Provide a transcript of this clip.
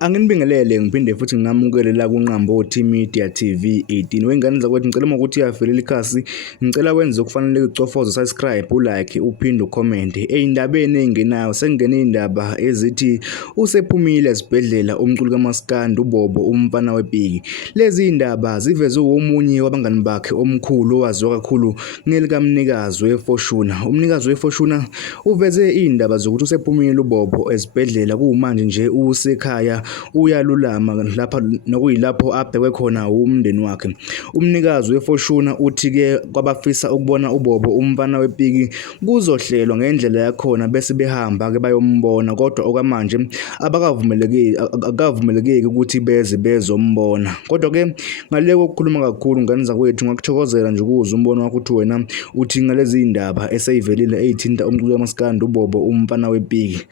Anginibingelele ngiphinde futhi nginamukele la kunqambo Media TV 18. Wengane zakwethu ngicela ukuthi uyavelela ikhasi. Ngicela wenze okufanele ucofoze subscribe, ulike, uphinde ucomment. Ey'ndabeni ey'ngenayo sekungena iy'ndaba ezithi usephumile esibhedlela umculi kaMaskandi uBobo umfana wepiki. Lezi iy'ndaba zivezwe omunye wabangani bakhe omkhulu owaziwa kakhulu ngelikaMnikazi weFortuna. Umnikazi weFortuna uveze iy'ndaba zokuthi usephumile uBobo esibhedlela kuwumanje nje usekhaya uyalulama lapha nokuyilapho abhekwe khona umndeni wakhe. Umnikazi weFortuna uthi-ke kwabafisa ukubona uBobo umfana wepiki kuzohlelwa ngendlela yakhona bese behamba-ke bayombona, kodwa okwamanje akavumelekeki ukuthi beze bezombona. Kodwa-ke ngale kokukhuluma kakhulu ngane zakwethu ngakuthokozela nje ukuzwa umbono wakho ukuthi wena uthi ngalezi iy'ndaba eseyivelile ey'thinta umculi kaMaskandi uBobo umfana wepiki.